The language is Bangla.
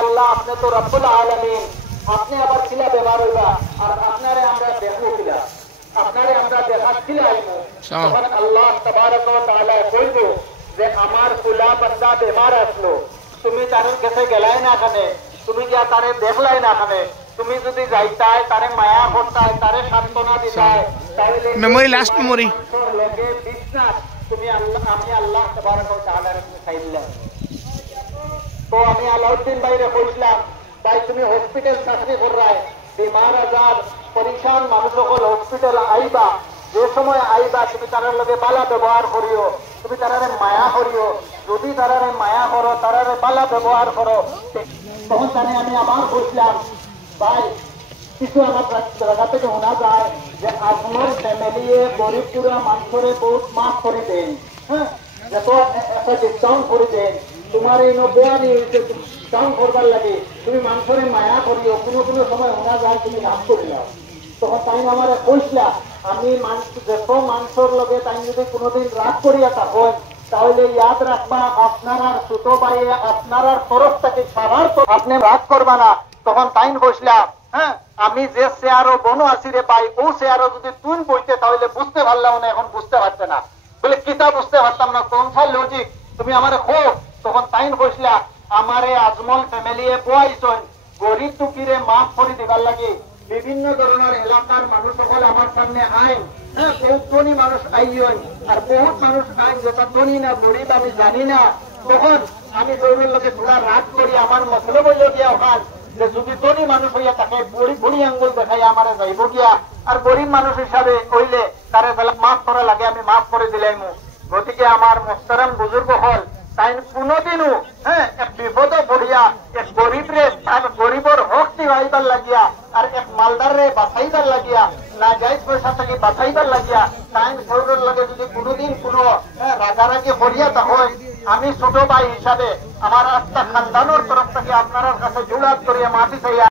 আল্লাহ আপনি তো রব্বুল আলামিন, আপনি আবার খিলা বেমার হইবা আর আপনারে আমরা দেখবো খিলা, আপনারে আমরা দেখাচ্ছিল আইমু, তখন আল্লাহ তাবারক ওয়া তাআলা কইব যে আমার ফুলা বান্দা বেমার আসলো, তুমি তার কাছে গেলাই না খানে, তুমি যা তারে দেখলাই না খানে, তুমি যদি যাইতাই তারে মায়া করতাই, তারে সান্ত্বনা দিতাই, তাহলে মেমোরি লাস্ট মেমোরি লগে বিছনাত তুমি আল্লাহ, আমি আল্লাহ তাবারক ওয়া তাআলার চাইলাম। তো আমি আলাউদ্দিন ভাইরে কইছিলাম, ভাই তুমি হসপিটাল চাকরি করাই, বিমার আজার পরিশান মানুষ সকল হসপিটাল আইবা, যে সময় আইবা তুমি তারার লগে বালা ব্যবহার করিও, তুমি তারারে মায়া করিও, যদি তারারে মায়া করো, তারারে বালা ব্যবহার করো, তখন তাহলে আমি আবার বলছিলাম, ভাই কিছু আমার জায়গা থেকে শোনা যায় যে আপনার ফ্যামিলি গরিবপুরা মানুষরে বহুত মাফ করে দেন, হ্যাঁ, যত একটা ডিসকাউন্ট করে দেন, তোমার এই নব্বই হয়েছে ডিসকাউন্ট করবার লাগে, তুমি মানুষরে মায়া করিও, কোনো কোনো সময় শোনা যায় তুমি লাভ করিলাম। তখন তাই আমার কইসলা, আমি যত মানুষের লগে তাই যদি কোনোদিন রাগ করিয়া থাকেন, তাহলে ইয়াদ রাখবা আপনার আর ছোট ভাই আপনার তরফ থেকে সবার আপনি রাগ করবা না। তখন তাই কইসলা, হ্যাঁ আমি যে চেয়ারও বনো আছি রে ভাই, ও চেয়ারও যদি তুই বইতে তাহলে বুঝতে পারলাম না, এখন বুঝতে পারছে না, বলে কিতা বুঝতে পারতাম না, কোন লজিক তুমি আমার খোঁজ। তখন তাই কইসলা, আমারে আজমল ফ্যামিলি বয়াইছেন গরিব দুঃখীরে মাফ করে দিবার লাগে, বিভিন্ন ধরনের এলাকার মানুষ সকল আমার সামনে আইন, হ্যাঁ বহুত ধনী মানুষ আইন আর বহুত মানুষ আইন যেটা ধনী না গরিব আমি জানি না। তখন আমি দৌড়ের লোকে থোড়া রাগ করি, আমার মতলব হইল গিয়া ওখান যে যদি ধনী মানুষ হইয়া থাকে বুড়ি আঙ্গুল দেখাই আমার যাইব গিয়া, আর গরিব মানুষ হিসাবে হইলে তারে মাফ করা লাগে, আমি মাফ করে দিলাম। গতিকে আমার মোহতারাম বুজুর্গ হল তাই কোনদিনও হ্যাঁ এক বিপদ পড়িয়া এক গরিবরে তার গরিবর হক দিবাইবার লাগিয়া আর এক মালদারে বাঁচাইবার লাগিয়া না জায়েজ পয়সা থেকে বাঁচাইবার লাগিয়া তাই শরীরের লাগে যদি কোনোদিন কোনো রাগারাগি করিয়া তা হয়, আমি ছোট ভাই হিসাবে আমার আত্মা খানদানোর তরফ থেকে আপনার কাছে জুড়াত করিয়া মাটি চাইয়া